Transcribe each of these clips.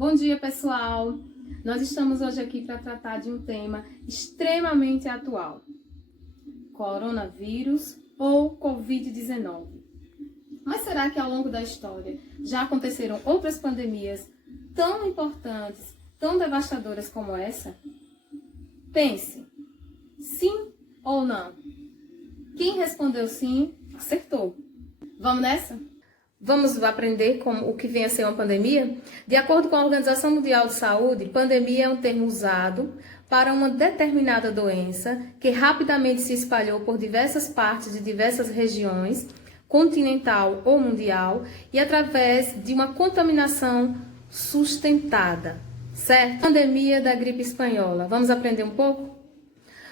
Bom dia, pessoal! Nós estamos hoje aqui para tratar de um tema extremamente atual: coronavírus ou Covid-19. Mas será que ao longo da história já aconteceram outras pandemias tão importantes, tão devastadoras como essa? Pense, sim ou não? Quem respondeu sim, acertou. Vamos nessa? Vamos aprender o que vem a ser uma pandemia? De acordo com a Organização Mundial de Saúde, pandemia é um termo usado para uma determinada doença que rapidamente se espalhou por diversas partes de diversas regiões, continental ou mundial, e através de uma contaminação sustentada, certo? Pandemia da gripe espanhola. Vamos aprender um pouco?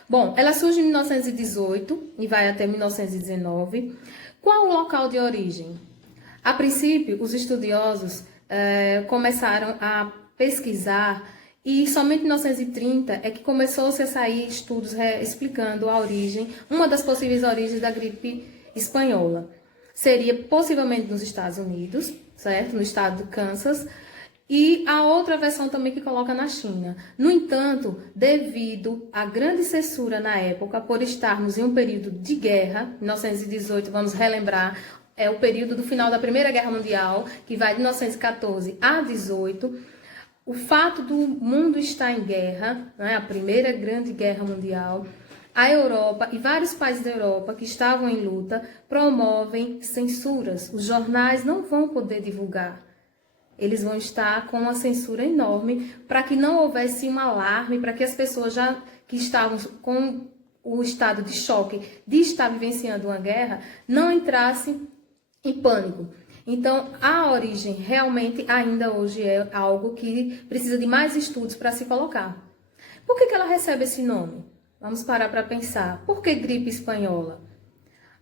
Bom, ela surge em 1918 e vai até 1919. Qual o local de origem? A princípio, os estudiosos começaram a pesquisar e somente em 1930 é que começou-se a sair estudos explicando a origem, uma das possíveis origens da gripe espanhola. Seria possivelmente nos Estados Unidos, certo? No estado de Kansas, e a outra versão também que coloca na China. No entanto, devido à grande censura na época, por estarmos em um período de guerra, 1918, vamos relembrar, é o período do final da Primeira Guerra Mundial, que vai de 1914 a 18. O fato do mundo estar em guerra, né, a Primeira Grande Guerra Mundial, a Europa e vários países da Europa que estavam em luta promovem censuras. Os jornais não vão poder divulgar. Eles vão estar com uma censura enorme para que não houvesse um alarme, para que as pessoas já que estavam com o estado de choque de estar vivenciando uma guerra não entrassem em pânico. Então, a origem realmente ainda hoje é algo que precisa de mais estudos para se colocar. Por que ela recebe esse nome? Vamos parar para pensar. Por que gripe espanhola?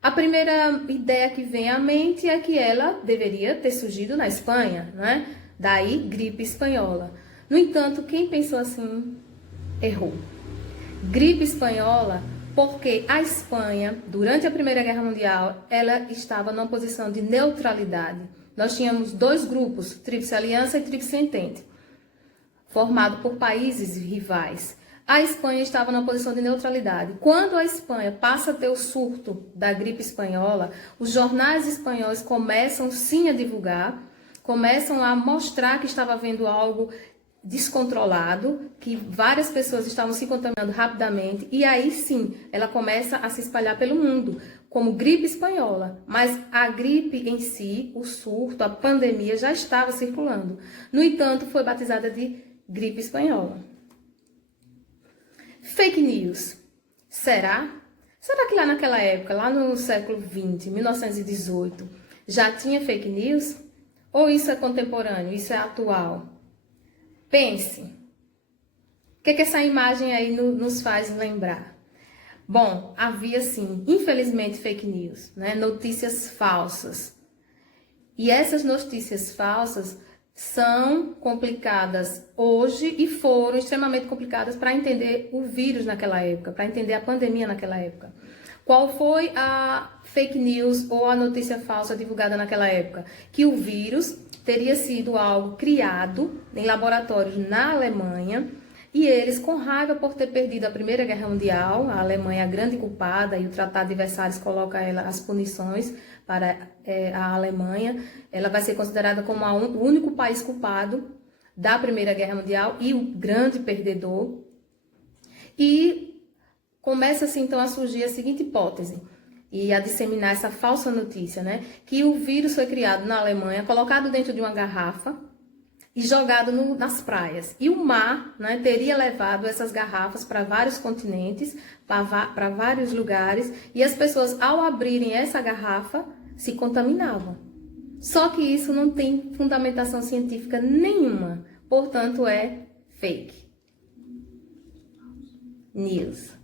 A primeira ideia que vem à mente é que ela deveria ter surgido na Espanha, né? Daí, gripe espanhola. No entanto, quem pensou assim, errou. Gripe espanhola porque a Espanha, durante a Primeira Guerra Mundial, ela estava numa posição de neutralidade. Nós tínhamos dois grupos, Tríplice Aliança e Tríplice Entente, formado por países rivais. A Espanha estava numa posição de neutralidade. Quando a Espanha passa a ter o surto da gripe espanhola, os jornais espanhóis começam sim a divulgar, começam a mostrar que estava havendo algo descontrolado, que várias pessoas estavam se contaminando rapidamente, e aí sim, ela começa a se espalhar pelo mundo, como gripe espanhola. Mas a gripe em si, o surto, a pandemia já estava circulando. No entanto, foi batizada de gripe espanhola. Fake news. Será? Será que lá naquela época, lá no século XX, 1918, já tinha fake news? Ou isso é contemporâneo, isso é atual? Pense. O que essa imagem aí nos faz lembrar? Bom, havia sim, infelizmente, fake news, né? Notícias falsas. E essas notícias falsas são complicadas hoje e foram extremamente complicadas para entender o vírus naquela época, para entender a pandemia naquela época. Qual foi a fake news ou a notícia falsa divulgada naquela época? Que o vírus teria sido algo criado em laboratórios na Alemanha, e eles, com raiva por ter perdido a Primeira Guerra Mundial, a Alemanha é a grande culpada, e o Tratado de Versalhes coloca ela as punições para a Alemanha. Ela vai ser considerada como o único país culpado da Primeira Guerra Mundial e o grande perdedor. E começa-se então a surgir a seguinte hipótese, e a disseminar essa falsa notícia, né? Que o vírus foi criado na Alemanha, colocado dentro de uma garrafa e jogado nas praias. E o mar, né, teria levado essas garrafas para vários continentes, para vários lugares, e as pessoas, ao abrirem essa garrafa, se contaminavam. Só que isso não tem fundamentação científica nenhuma, portanto é fake news.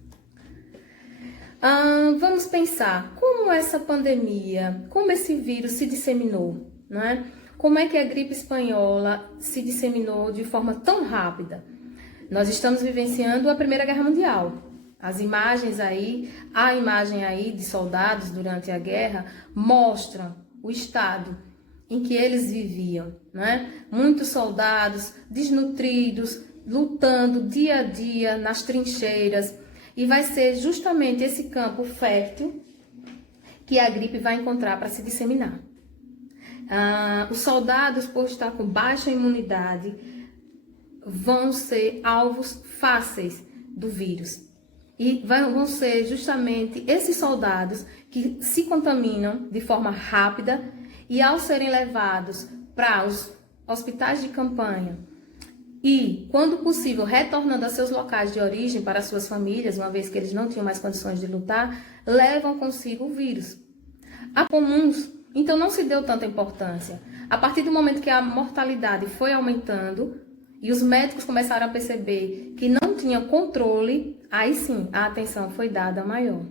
Vamos pensar como essa pandemia, como esse vírus se disseminou, né? Como é que a gripe espanhola se disseminou de forma tão rápida? Nós estamos vivenciando a Primeira Guerra Mundial. As imagens aí, a imagem aí de soldados durante a guerra mostram o estado em que eles viviam, né? Muitos soldados desnutridos, lutando dia a dia nas trincheiras, e vai ser justamente esse campo fértil que a gripe vai encontrar para se disseminar. Os soldados, por estar com baixa imunidade, vão ser alvos fáceis do vírus. E vão ser justamente esses soldados que se contaminam de forma rápida e, ao serem levados para os hospitais de campanha e, quando possível, retornando a seus locais de origem para suas famílias, uma vez que eles não tinham mais condições de lutar, levam consigo o vírus. Há comuns, então não se deu tanta importância. A partir do momento que a mortalidade foi aumentando e os médicos começaram a perceber que não tinha controle, aí sim a atenção foi dada maior.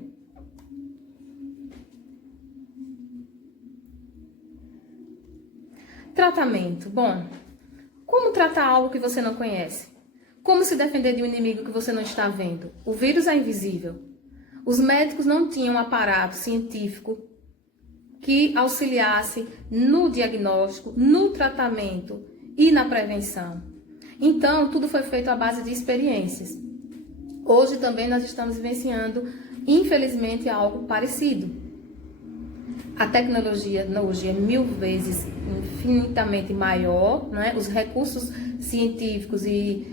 Tratamento. Bom, como tratar algo que você não conhece? Como se defender de um inimigo que você não está vendo? O vírus é invisível. Os médicos não tinham um aparato científico que auxiliasse no diagnóstico, no tratamento e na prevenção. Então, tudo foi feito à base de experiências. Hoje também nós estamos vivenciando, infelizmente, algo parecido. A tecnologia hoje é 1000 vezes infinitamente maior, né? Os recursos científicos e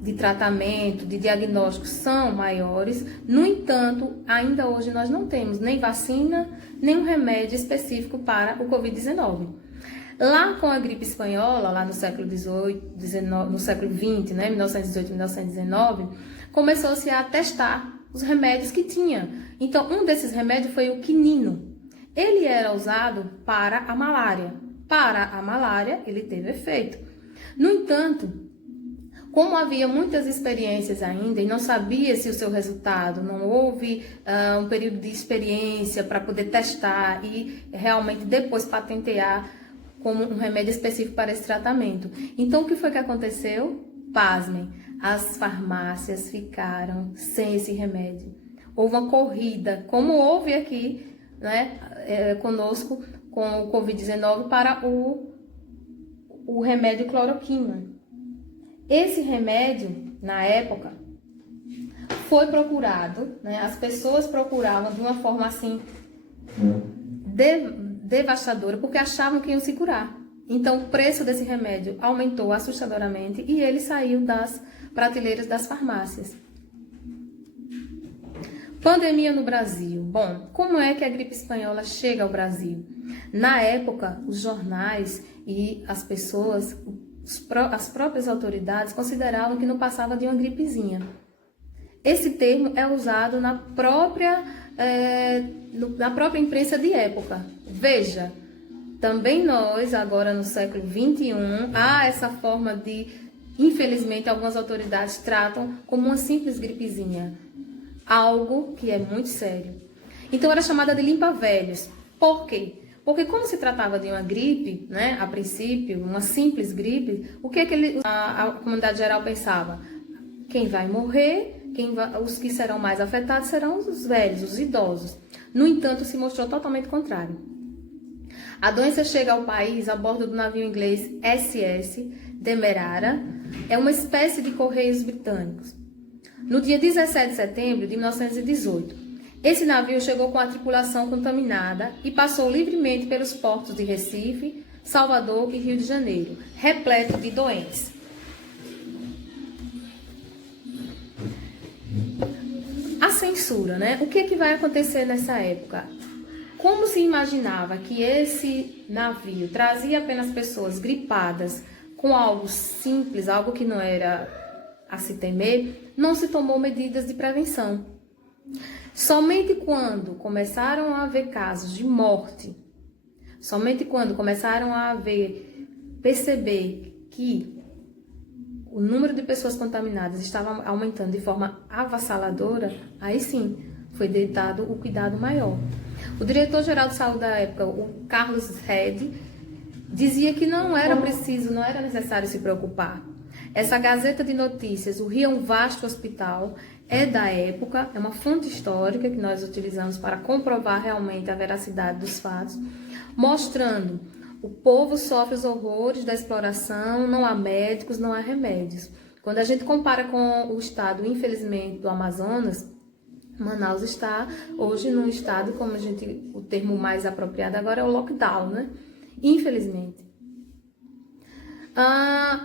de tratamento, de diagnóstico são maiores. No entanto, ainda hoje nós não temos nem vacina, nem um remédio específico para o Covid-19. Lá com a gripe espanhola, lá no século XVIII, no século XX, né, 1918 e 1919, começou-se a testar os remédios que tinha. Então, um desses remédios foi o quinino. Ele era usado para a malária. Para a malária, ele teve efeito. No entanto, como havia muitas experiências ainda e não sabia se o seu resultado, não houve um período de experiência para poder testar e realmente depois patentear como um remédio específico para esse tratamento. Então, o que foi que aconteceu? Pasmem, as farmácias ficaram sem esse remédio. Houve uma corrida, como houve aqui, né, conosco com o Covid-19, para o remédio cloroquina. Esse remédio, na época, foi procurado, né, as pessoas procuravam de uma forma assim devastadora, porque achavam que iam se curar. Então, o preço desse remédio aumentou assustadoramente e ele saiu das prateleiras das farmácias. Pandemia no Brasil. Bom, como é que a gripe espanhola chega ao Brasil? Na época, os jornais e as pessoas, as próprias autoridades consideravam que não passava de uma gripezinha. Esse termo é usado na própria imprensa de época. Veja, também nós, agora no século XXI, há essa forma de, infelizmente, algumas autoridades tratam como uma simples gripezinha. Algo que é muito sério. Então era chamada de limpa-velhos. Por quê? Porque como se tratava de uma gripe, né, a princípio, uma simples gripe, o que é que a comunidade geral pensava? Quem vai morrer, os que serão mais afetados serão os velhos, os idosos. No entanto, se mostrou totalmente contrário. A doença chega ao país a bordo do navio inglês SS Demerara, é uma espécie de correios britânicos. No dia 17 de setembro de 1918, esse navio chegou com a tripulação contaminada e passou livremente pelos portos de Recife, Salvador e Rio de Janeiro, repleto de doentes. A censura, né? O que é que vai acontecer nessa época? Como se imaginava que esse navio trazia apenas pessoas gripadas com algo simples, algo que não era a se temer, não se tomou medidas de prevenção. Somente quando começaram a haver casos de morte, somente quando começaram a perceber que o número de pessoas contaminadas estava aumentando de forma avassaladora, aí sim foi dado o cuidado maior. O diretor-geral de saúde da época, o Carlos Redd, dizia que não era preciso, não era necessário se preocupar. Essa Gazeta de Notícias, o Rio é um vasto hospital, é da época, é uma fonte histórica que nós utilizamos para comprovar realmente a veracidade dos fatos, mostrando O povo sofre os horrores da exploração, não há médicos, não há remédios. Quando a gente compara com o estado, infelizmente, do Amazonas, Manaus está hoje num estado, como o termo mais apropriado agora é o lockdown, né? Infelizmente.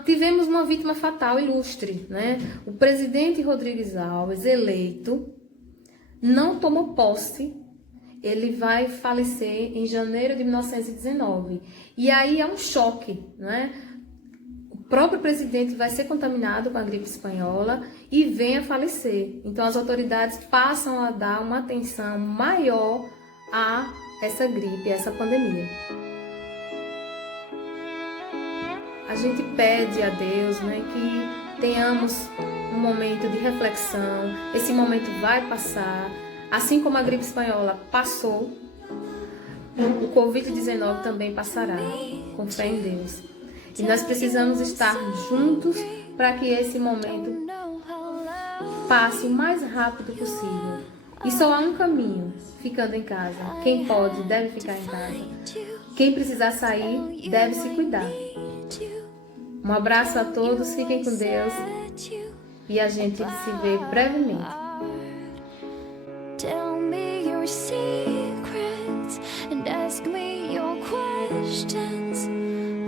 Tivemos uma vítima fatal ilustre, né? O presidente Rodrigues Alves, eleito, não tomou posse. Ele vai falecer em janeiro de 1919. E aí é um choque, né? O próprio presidente vai ser contaminado com a gripe espanhola e vem a falecer. Então as autoridades passam a dar uma atenção maior a essa gripe, a essa pandemia. A gente pede a Deus, né, que tenhamos um momento de reflexão. Esse momento vai passar. Assim como a gripe espanhola passou, o Covid-19 também passará, com fé em Deus. E nós precisamos estar juntos para que esse momento passe o mais rápido possível. E só há um caminho, ficando em casa. Quem pode, deve ficar em casa. Quem precisar sair, deve se cuidar. Um abraço a todos, fiquem com Deus e a gente se vê brevemente. Tell me your secrets and ask me your questions.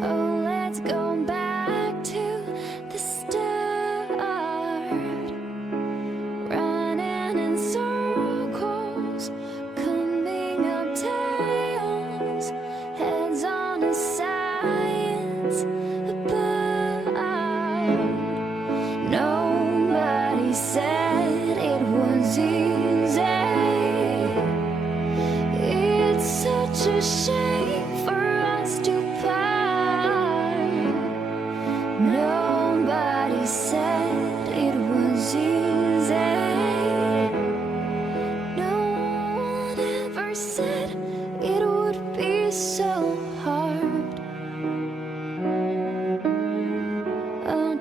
Oh, let's go back to the start. Running in circles, coming up tails, heads on a science above. Nobody said it was easy. It's such a shame for us to part. Nobody said it was easy. No one ever said it would be so hard. Oh,